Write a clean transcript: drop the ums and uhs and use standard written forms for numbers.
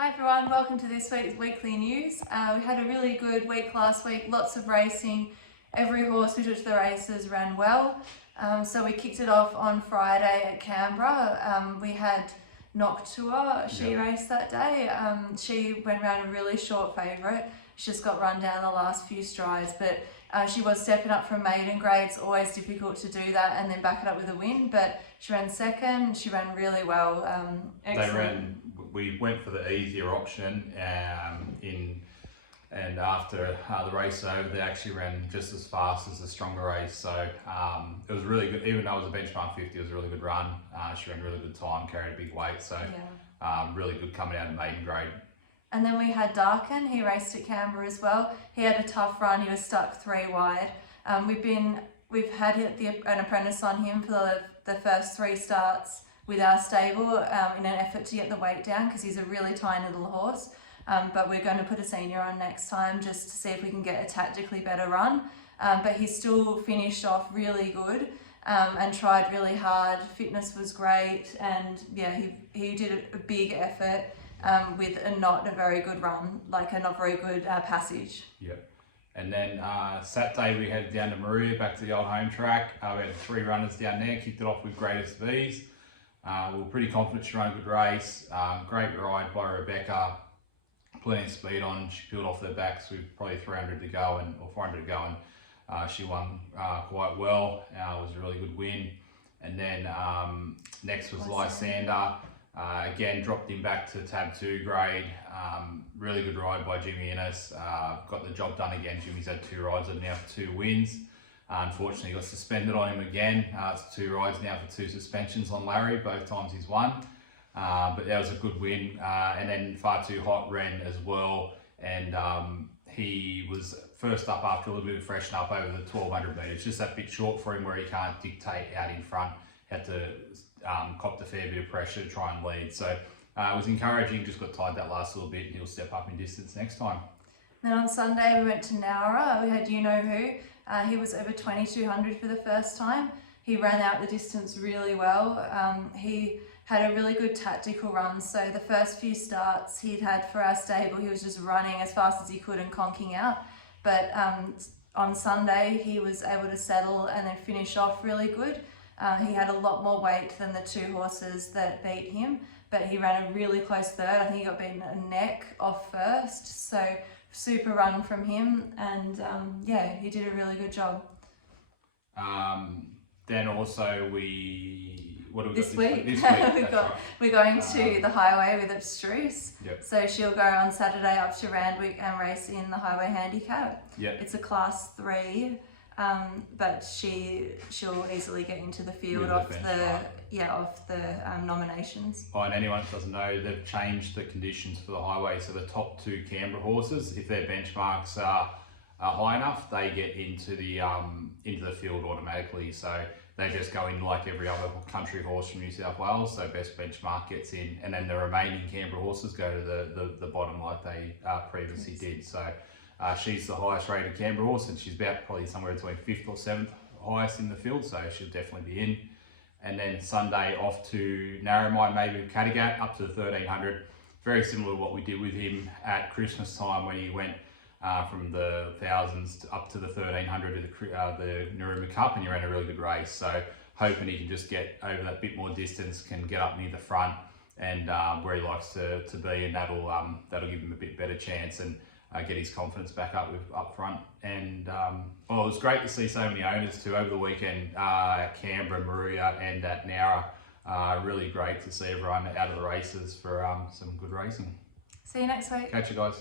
Hi everyone, welcome to this week's weekly news. We had a really good week last week, lots of racing. Every horse we took to the races ran well. So we kicked it off on Friday at Canberra. We had Noctua, she raced that day. She went around a really short favourite. She just got run down the last few strides, but she was stepping up from maiden grade. It's always difficult to do that and then back it up with a win, but she ran second. She ran really well. We went for the easier option and after the race over, they actually ran just as fast as the stronger race. So it was really good. Even though it was a benchmark 50, it was a really good run. She ran really good time, carried a big weight. So really good coming out of maiden grade. And then we had Darkin, he raced at Canberra as well. He had a tough run, he was stuck 3 wide. We've had an apprentice on him for the first 3 starts with our stable in an effort to get the weight down because he's a really tiny little horse. But we're going to put a senior on next time just to see if we can get a tactically better run. But he still finished off really good and tried really hard. Fitness was great, and yeah, he did a big effort with not a very good run, like a not very good passage. Yeah. And then Saturday we headed down to Moruya, back to the old home track. We had 3 runners down there, kicked it off with Greatest V's. We were pretty confident she ran a good race. Great ride by Rebecca, plenty of speed on. She peeled off their backs with probably 300 to go or 400 to go, and she won quite well. It was a really good win. And then next was Lysander. Again, dropped him back to tab 2 grade. Really good ride by Jimmy Innes. Got the job done again. Jimmy's had 2 rides and now 2 wins. Unfortunately, got suspended on him again. It's 2 rides now for 2 suspensions on Larry. Both times he's won. But that was a good win. And then Far Too Hot ran as well. And he was first up after a little bit of freshen up over the 1200 metres. Just that bit short for him where he can't dictate out in front. Had to copped a fair bit of pressure to try and lead. So it was encouraging, just got tied that last little bit, and he'll step up in distance next time. Then on Sunday we went to Nowra. We had You Know Who. He was over 2200 for the first time. He ran out the distance really well. He had a really good tactical run. So the first few starts he'd had for our stable, he was just running as fast as he could and conking out. But on Sunday he was able to settle and then finish off really good. He had a lot more weight than the 2 horses that beat him, but he ran a really close third. I think he got beaten a neck off first, so super run from him, and yeah, he did a really good job. Then also what do we this got week? This week We're going to the highway with Abstruse. Yep. So she'll go on Saturday up to Randwick and race in the highway handicap. Yep. It's a class 3. But she'll easily get into the field of the nominations. Oh, and anyone that doesn't know, they've changed the conditions for the highway. So the top 2 Canberra horses, if their benchmarks are high enough, they get into the field automatically. So they just go in like every other country horse from New South Wales. So best benchmark gets in, and then the remaining Canberra horses go to the bottom like they previously did. So. She's the highest rated Canberra horse, and she's about probably somewhere between 5th or 7th highest in the field, so she'll definitely be in. And then Sunday off to Narromine, maybe Kattegat, up to the 1300. Very similar to what we did with him at Christmas time when he went from the thousands up to the 1300 to the Narooma Cup, and he ran a really good race. So hoping he can just get over that bit more distance, can get up near the front and where he likes to be, and that'll give him a bit better chance and get his confidence back up front. And it was great to see so many owners too over the weekend at Canberra, Moruya and at Nowra. Really great to see everyone out of the races for some good racing. See you next week. Catch you guys.